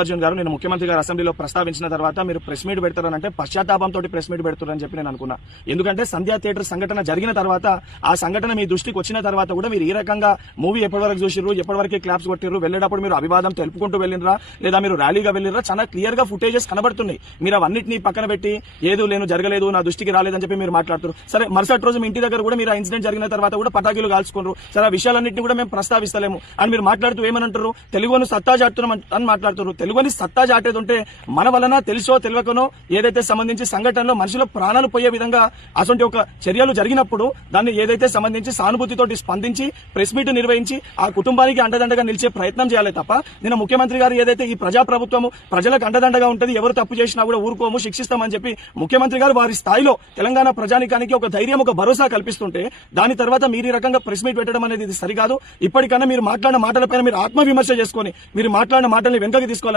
అర్జున్ గారు నేను ముఖ్యమంత్రి గారు అసెంబ్లీలో ప్రస్తావించిన తర్వాత మీరు ప్రెస్ మీట్ పెడతారనంటే పశ్చాత్తాపంతో ప్రెస్ మీట్ పెడతారని చెప్పి నేను అనుకున్నా. ఎందుకంటే సంధ్యా థియేటర్ సంఘటన జరిగిన తర్వాత ఆ సంఘటన మీ దృష్టికి వచ్చిన తర్వాత కూడా మీరు ఈ రకంగా మూవీ ఎప్పటి వరకు చూసిర్రు ఎప్పటివరకు క్లాప్స్ కొట్టిర్రు వెళ్ళేటప్పుడు మీరు అభివాదం తెలుపుకుంటూ వెళ్ళినరా లేదా మీరు ర్యాలీగా వెళ్ళినరా చాలా క్లియర్గా ఫుటేజెస్ కనబడుతున్నాయి. మీరు అవన్నింటినీ పక్కన పెట్టి ఏదో లేను జరగలేదు నా దృష్టికి రాలేదని చెప్పి మీరు మాట్లాడుతారు సరే మరుసటి రోజు మీ ఇంటి దగ్గర కూడా మీరు ఆ ఇన్సిడెంట్ జరిగిన తర్వాత కూడా పటాకీలు కాల్చుకున్నారు సరే ఆ విషయాలన్నింటినీ కూడా మేము ప్రస్తావిస్తలేము. అని మీరు మాట్లాడుతూ ఏమంటారు తెలుగును సత్తా చాటుతున్నాం అని మాట్లాడుతున్నారు తెలుగుని సత్తా చాటేది ఉంటే మన వలన తెలుసో తెలియకనో ఏదైతే సంబంధించి సంఘటనలో మనుషుల ప్రాణాలు పోయే విధంగా అటువంటి ఒక చర్యలు జరిగినప్పుడు దాన్ని ఏదైతే సంబంధించి సానుభూతితోటి స్పందించి ప్రెస్ మీట్ నిర్వహించి ఆ కుటుంబానికి అండదండగా నిలిచే ప్రయత్నం చేయాలి తప్ప నిన్న ముఖ్యమంత్రి గారు ఏదైతే ఈ ప్రజాప్రభుత్వం ప్రజలకు అండదండగా ఉంటుంది ఎవరు తప్పు చేసినా కూడా ఊరుకోము శిక్షిస్తామని చెప్పి ముఖ్యమంత్రి గారు వారి స్థాయిలో తెలంగాణ ప్రజానికానికి ఒక ధైర్యం ఒక భరోసా కల్పిస్తుంటే దాని తర్వాత మీరు ఈ రకంగా ప్రెస్ మీట్ పెట్టడం అనేది ఇది సరికాదు. ఇప్పటికన్నా మీరు మాట్లాడిన మాటలపైన మీరు ఆత్మవిమర్శ చేసుకొని మీరు మాట్లాడిన మాటల్ని వెనకకి తీసుకోవాలి